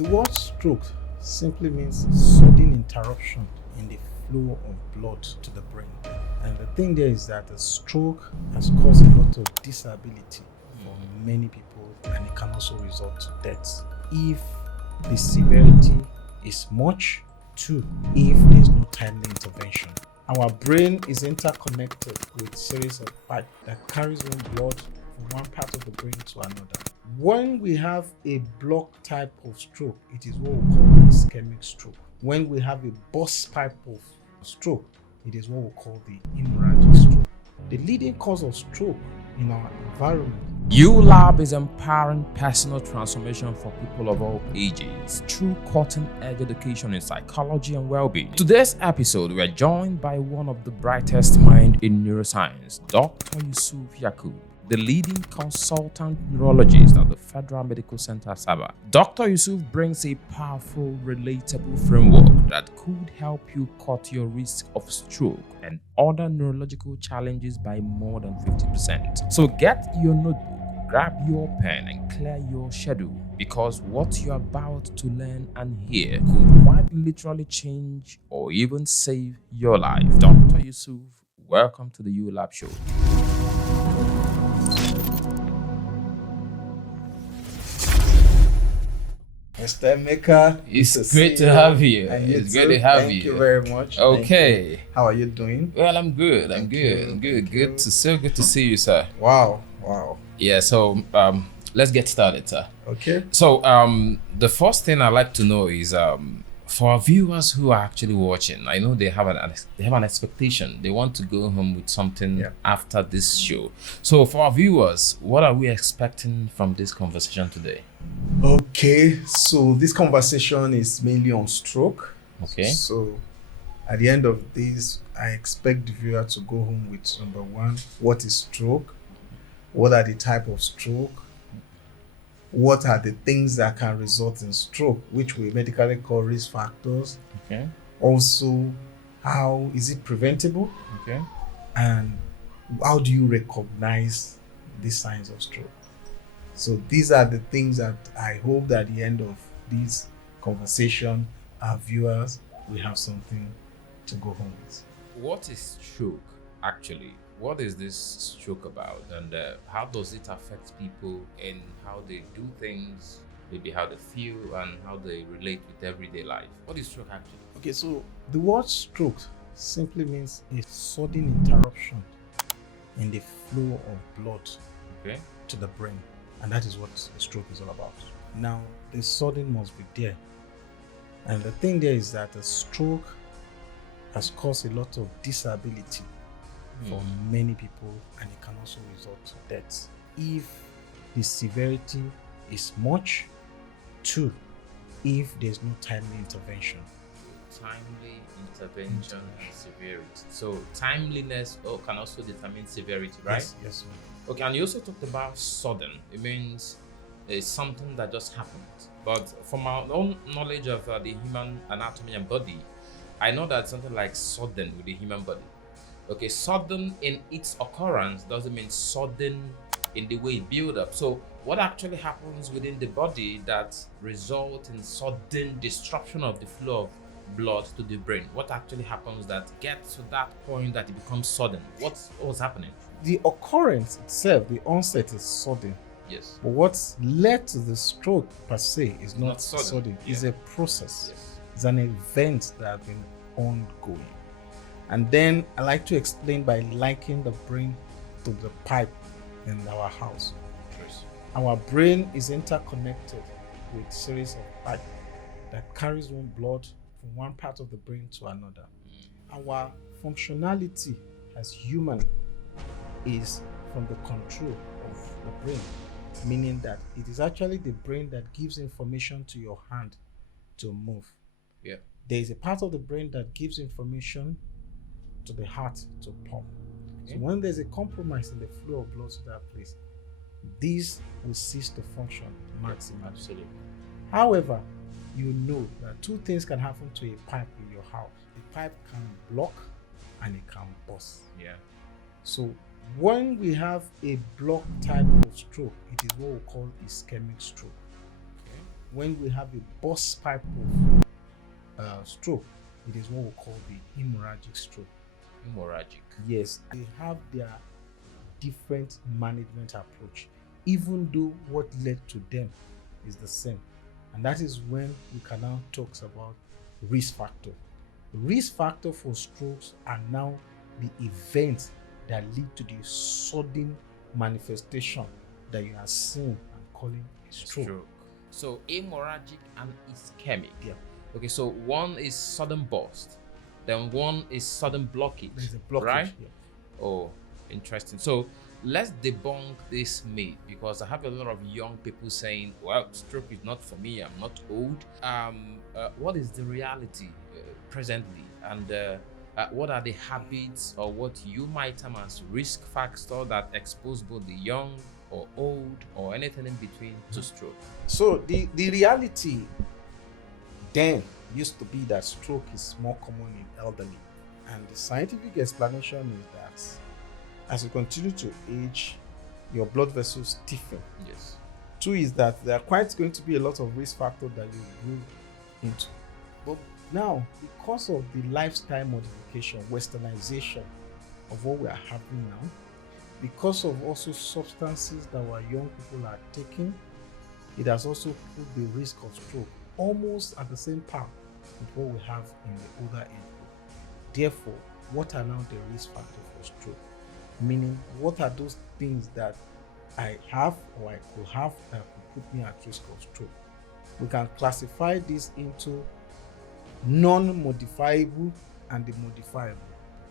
The word stroke simply means sudden interruption in the flow of blood to the brain. And the thing there is that a stroke has caused a lot of disability for many people, and it can also result to death if the severity is much. Two, if there's no timely intervention. Our brain is interconnected with a series of pipes that carries one blood from one part of the brain to another. When we have a block type of stroke, it is what we call ischemic stroke. When we have a burst type of stroke, it is what we call the hemorrhagic stroke. The leading cause of stroke in our environment. Ulab is empowering personal transformation for people of all ages through cutting-edge education in psychology and well-being. Today's episode, we are joined by one of the brightest minds in neuroscience, Dr. Yusuf Yakub, the leading consultant neurologist at the Federal Medical Center, Sabah. Dr. Yusuf brings a powerful, relatable framework that could help you cut your risk of stroke and other neurological challenges by more than 50%. So get your notebook, grab your pen and clear your schedule, because what you're about to learn and hear could quite literally change or even save your life. Dr. Yusuf, welcome to the Ulab show. Mr. Maker, It's great to have you. It's great to have Thank you. you very much. Okay. How are you doing? Well, I'm good. Thank you. Good to see you, sir. Wow. Yeah, so let's get started, sir. Okay. So the first thing I'd like to know is for our viewers who are actually watching, I know they have an expectation. They want to go home with something after this show. So for our viewers, what are we expecting from this conversation today? Okay, so this conversation is mainly on stroke. Okay. So at the end of this, I expect the viewer to go home with number one, what is stroke? What are the type of stroke? What are the things that can result in stroke, which we medically call risk factors? Okay. Also, how is it preventable? Okay. And how do you recognize the signs of stroke? So these are the things that I hope that at the end of this conversation, our viewers will have something to go home with. What is stroke actually? What is this stroke about, and how does it affect people in how they do things, maybe how they feel and how they relate with everyday life? What is stroke actually? Okay, so the word stroke simply means a sudden interruption in the flow of blood to the brain. And that is what a stroke is all about. Now, the sudden must be there. And the thing there is that a stroke has caused a lot of disability for many people, and it can also result to death if the severity is much. Two, if there's no timely intervention. Timely intervention and severity. So timeliness can also determine severity, right? Yes. Okay, and you also talked about sudden. It means it's something that just happened. But from our own knowledge of the human anatomy and body, I know that something like sudden with the human body. Okay, sudden in its occurrence doesn't mean sudden in the way it build up. So what actually happens within the body that results in sudden disruption of the flow of blood to the brain? What actually happens that gets to that point that it becomes sudden? What's happening? The occurrence itself, the onset is sudden. Yes. But what's led to the stroke per se is not sudden. Yeah. It's a process. Yes. It's an event that has been ongoing. And then I like to explain by likening the brain to the pipe in our house. Yes. Our brain is interconnected with a series of pipes that carries one blood from one part of the brain to another. Our functionality as human is from the control of the brain, meaning that it is actually the brain that gives information to your hand to move. Yeah. There is a part of the brain that gives information to the heart to pump. Okay. So when there's a compromise in the flow of blood to that place, this will cease to function maximally. Absolutely. However, you know that two things can happen to a pipe in your house. The pipe can block and it can burst. Yeah. So when we have a block type of stroke, it is what we call ischemic stroke. Okay. when we have a burst pipe of stroke, it is what we call the hemorrhagic stroke. Hemorrhagic. Yes, they have their different management approach, even though what led to them is the same. And that is when we can now talk about risk factor. Risk factor for strokes are now the events that lead to the sudden manifestation that you are seeing and calling a stroke. So hemorrhagic and ischemic. Yeah. Okay, so one is sudden burst, then one is sudden blockage. There's a blockage. Right? Yeah. Oh, interesting. So let's debunk this myth, because I have a lot of young people saying, well, stroke is not for me, I'm not old. What is the reality presently? And what are the habits or what you might term as risk factor that expose both the young or old or anything in between to stroke? So the reality then used to be that stroke is more common in elderly. And the scientific explanation is that as you continue to age, your blood vessels stiffen. Yes. Two is that there are quite going to be a lot of risk factors that you grow into. But now, because of the lifestyle modification, westernization of what we are having now, because of also substances that our young people are taking, it has also put the risk of stroke almost at the same par with what we have in the older age group. Therefore, what are now the risk factors for stroke? Meaning, what are those things that I have or I could have that could put me at risk of stroke? We can classify this into non-modifiable and the modifiable.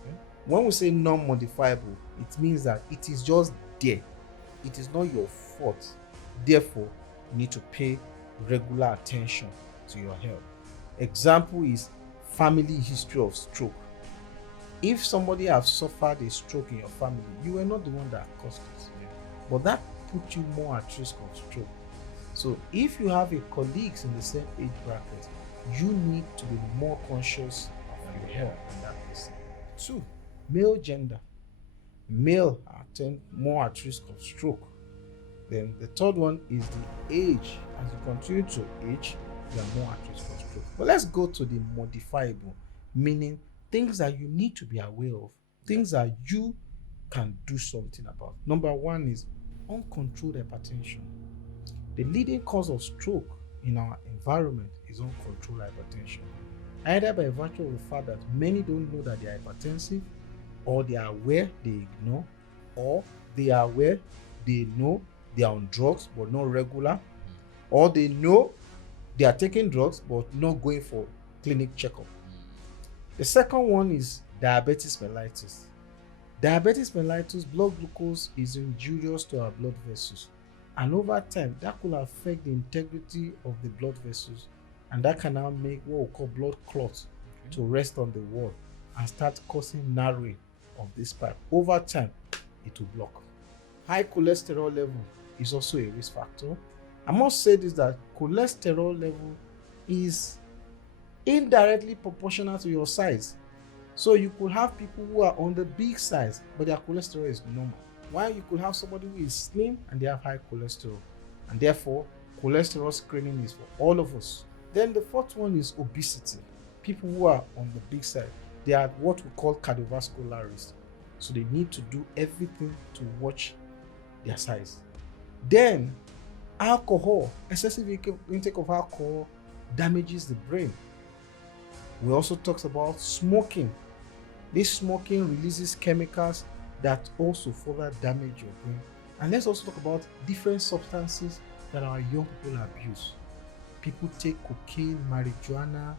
Okay? When we say non-modifiable, it means that it is just there. It is not your fault. Therefore, you need to pay regular attention to your health. Example is family history of stroke. If somebody has suffered a stroke in your family, you were not the one that caused it, but that puts you more at risk of stroke. So if you have a colleagues in the same age bracket, you need to be more conscious of your health than that person. Two, male gender. Male are more at risk of stroke. Then the third one is the age. As you continue to age, you are more at risk of stroke. But let's go to the modifiable, meaning things that you need to be aware of, things that you can do something about. Number one is uncontrolled hypertension. The leading cause of stroke in our environment is uncontrolled hypertension, either by virtue of the fact that many don't know that they are hypertensive, or they are aware they ignore, or they are aware they know they are on drugs but not regular, or they know they are taking drugs but not going for clinic checkup. The second one is diabetes mellitus. Diabetes mellitus, blood glucose is injurious to our blood vessels, and over time that could affect the integrity of the blood vessels, and that can now make what we call blood clots to rest on the wall and start causing narrowing of this pipe. Over time, it will block. High cholesterol level is also a risk factor. I must say this, that cholesterol level is indirectly proportional to your size. So you could have people who are on the big size, but their cholesterol is normal. While you could have somebody who is slim and they have high cholesterol. And therefore, cholesterol screening is for all of us. Then the fourth one is obesity. People who are on the big side, they are what we call cardiovascular risk. So they need to do everything to watch their size. Then alcohol, excessive intake of alcohol damages the brain. We also talked about smoking. This smoking releases chemicals that also further damage your brain. And let's also talk about different substances that our young people abuse. People take cocaine, marijuana,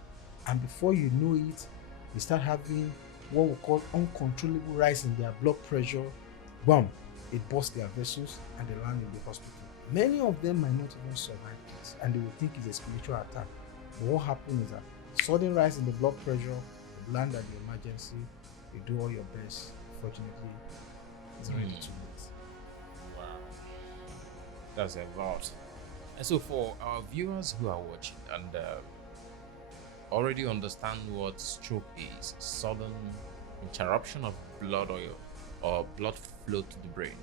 and before you know it, they start having what we call uncontrollable rise in their blood pressure. Boom, it bursts their vessels and they land in the hospital. Many of them might not even survive this, and they will think it's a spiritual attack. But what happens is that sudden rise in the blood pressure, you land at the emergency, you do all your best. Fortunately, it's already too late. Wow, that's a lot. And so for our viewers who are watching and already understand what stroke is, sudden interruption of blood oil or blood flow to the brain,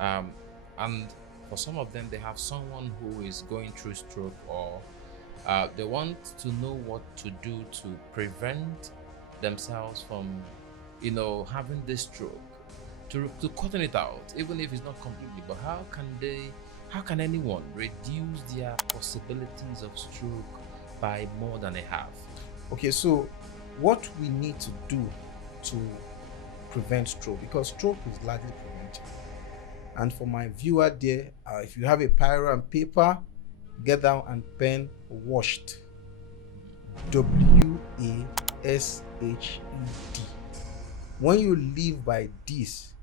and For some of them, they have someone who is going through stroke, or they want to know what to do to prevent themselves from, having this stroke, to cutting it out, even if it's not completely. But how can anyone reduce their possibilities of stroke by more than a half? Okay, so what we need to do to prevent stroke, because stroke is largely prevented. And for my viewer there, if you have a pyro and paper, get down and pen WASHED. WASHED. When you live by this,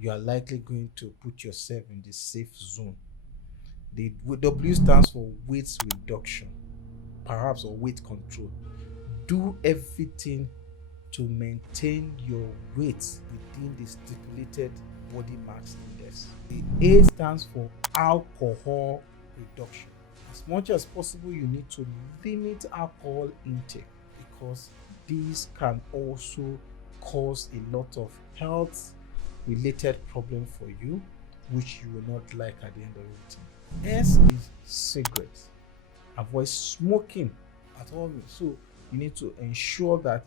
you are likely going to put yourself in the safe zone. The W stands for weight reduction, perhaps, or weight control. Do everything to maintain your weight within the stipulated body mass index. The A stands for alcohol reduction. As much as possible, you need to limit alcohol intake, because these can also cause a lot of health related problem for you, which you will not like at the end of everything. S is cigarettes. Avoid smoking at all means. So you need to ensure that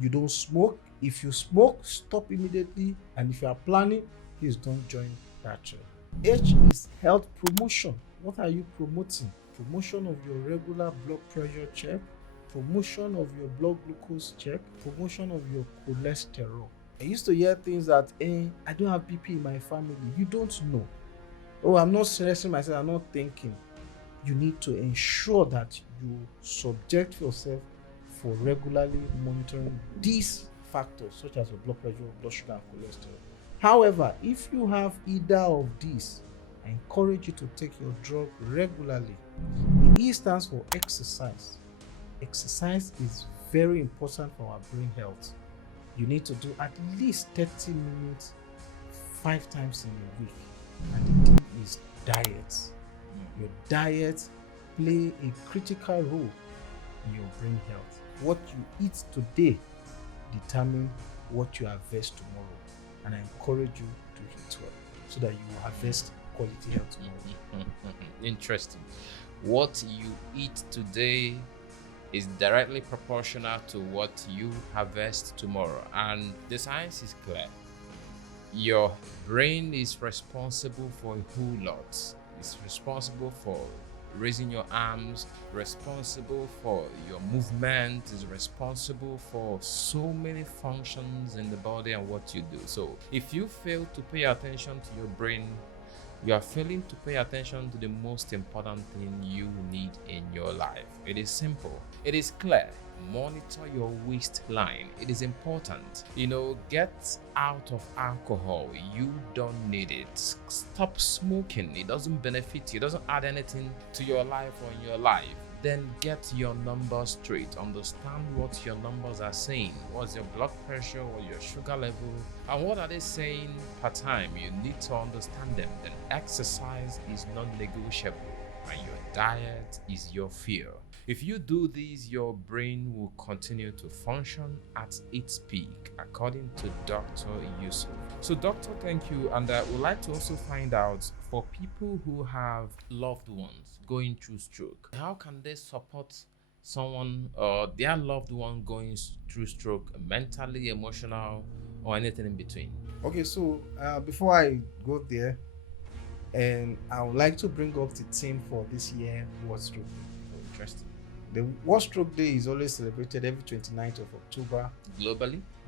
you don't smoke. If you smoke, stop immediately. And if you are planning, please don't join that trend. H is health promotion. What are you promoting? Promotion of your regular blood pressure check, promotion of your blood glucose check, promotion of your cholesterol. I used to hear things that, I don't have BP in my family. You don't know. Oh, I'm not stressing myself, I'm not thinking. You need to ensure that you subject yourself for regularly monitoring these factors, such as your blood pressure, blood sugar, and cholesterol. However, if you have either of these, I encourage you to take your drug regularly. The E stands for exercise. Exercise is very important for our brain health. You need to do at least 30 minutes 5 times in a week. And the D is diet. Your diet play a critical role in your brain health. What you eat today determine what you harvest tomorrow. And I encourage you to eat well so that you will harvest quality health tomorrow. Interesting. What you eat today is directly proportional to what you harvest tomorrow. And the science is clear. Your brain is responsible for a whole lot. It's responsible for raising your arms, responsible for your movement, is responsible for so many functions in the body and what you do. So if you fail to pay attention to your brain, you are failing to pay attention to the most important thing you need in your life. It is simple. It is clear. Monitor your waistline. It is important. Get out of alcohol. You don't need it. Stop smoking. It doesn't benefit you. It doesn't add anything to your life or in your life. Then get your numbers straight. Understand what your numbers are saying. What's your blood pressure or your sugar level? And what are they saying per time? You need to understand them. Then exercise is non-negotiable. And your diet is your fuel. If you do these, your brain will continue to function at its peak, according to Dr. Yusuf. So, Doctor, thank you. And I would like to also find out, for people who have loved ones going through stroke, how can they support someone or their loved one going through stroke, mentally, emotional, or anything in between? Okay, so before I go there, and I would like to bring up the theme for this year, World Stroke Day. Oh, interesting. The World Stroke Day is always celebrated every 29th of October.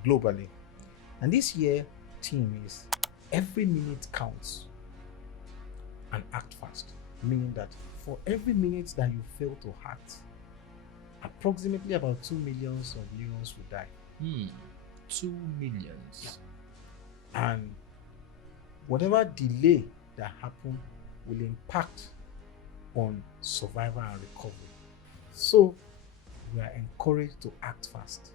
Globally. And this year theme is every minute counts and act fast. Meaning that for every minute that you fail to act, approximately about 2 millions of neurons will die. 2 millions. Yeah. And whatever delay that happen will impact on survival and recovery. So we are encouraged to act fast.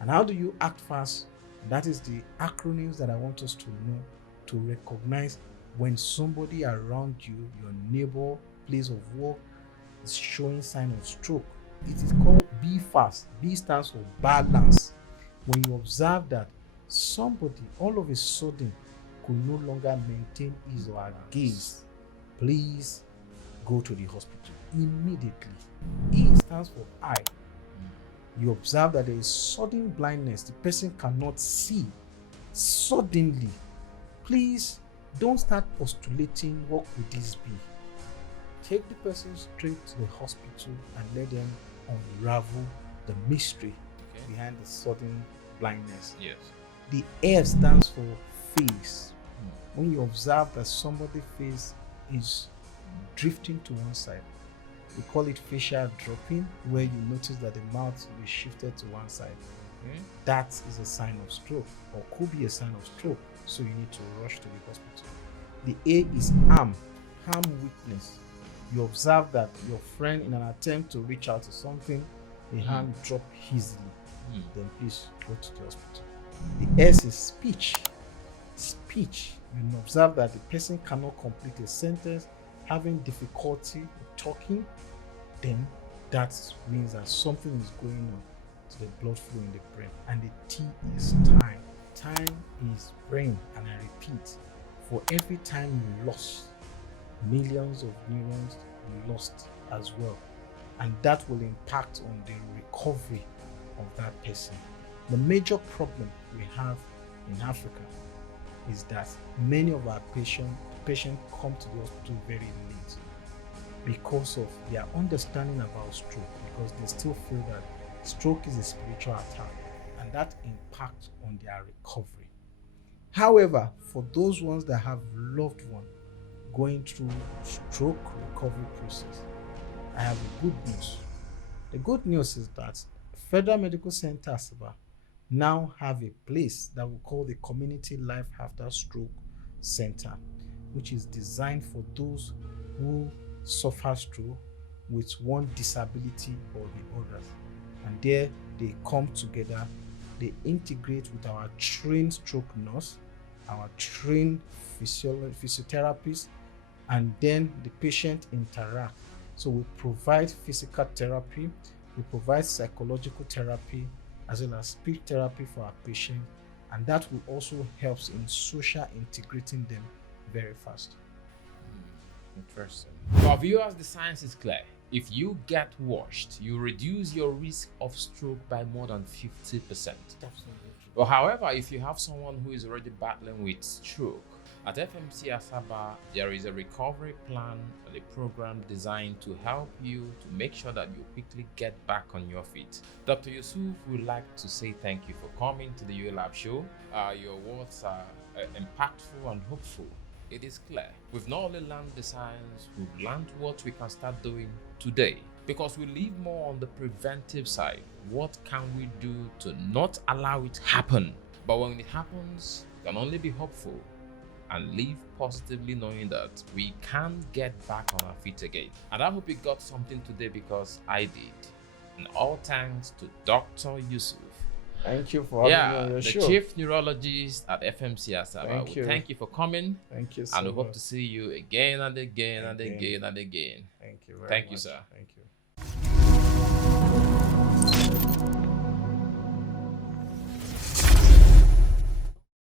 And how do you act fast? That is the acronyms that I want us to know, to recognize when somebody around you, your neighbor, place of work, is showing sign of stroke. It is called be fast. B stands for balance. When you observe that somebody all of a sudden could no longer maintain his or her gaze, please go to the hospital immediately. E stands for eye. You observe that there is sudden blindness, the person cannot see suddenly. Please don't start postulating what could this be. Take the person straight to the hospital and let them unravel the mystery behind the sudden blindness. Yes. The F stands for face. When you observe that somebody's face is drifting to one side, we call it facial dropping, where you notice that the mouth will be shifted to one side. That is a sign of stroke, or could be a sign of stroke, so you need to rush to the hospital. The A is arm weakness. You observe that your friend, in an attempt to reach out to something, the hand drop easily. Then please go to the hospital. The S is speech. You observe that the person cannot complete a sentence, having difficulty talking, then that means that something is going on to the blood flow in the brain. And the T is time. Time is brain, and I repeat, for every time you lost, millions of neurons lost as well, and that will impact on the recovery of that person. The major problem we have in Africa is that many of our patients come to the hospital very late because of their understanding about stroke, because they still feel that stroke is a spiritual attack, and that impacts on their recovery. However, for those ones that have loved one going through stroke recovery process, I have a good news. The good news is that Federal Medical Center Asaba now have a place that we call the Community Life After Stroke Center, which is designed for those who suffer stroke with one disability or the others. And there they come together, they integrate with our trained stroke nurse, our trained physiotherapist, and then the patient interact. So we provide physical therapy, we provide psychological therapy, as well as speech therapy for our patient, and that will also helps in social integrating them very fast. Interesting. For viewers, the science is clear. If you get washed, you reduce your risk of stroke by more than 50%. Absolutely. But however, if you have someone who is already battling with stroke, at FMC Asaba, there is a recovery plan and a program designed to help you to make sure that you quickly get back on your feet. Dr. Yusuf would like to say thank you for coming to the Ulab show. Your words are impactful and hopeful. It is clear we've not only learned the science, we've learned what we can start doing today, because we live more on the preventive side. What can we do to not allow it happen? But when it happens, we can only be hopeful and live positively, knowing that we can get back on our feet again. And I hope you got something today, because I did. And all thanks to Dr. Yusuf. Thank you for having me on your show. The Chief Neurologist at FMC Asaba. Thank you for coming. Thank you so and we much. hope to see you again and again and again and again. Thank you very much. Thank you, sir. Thank you.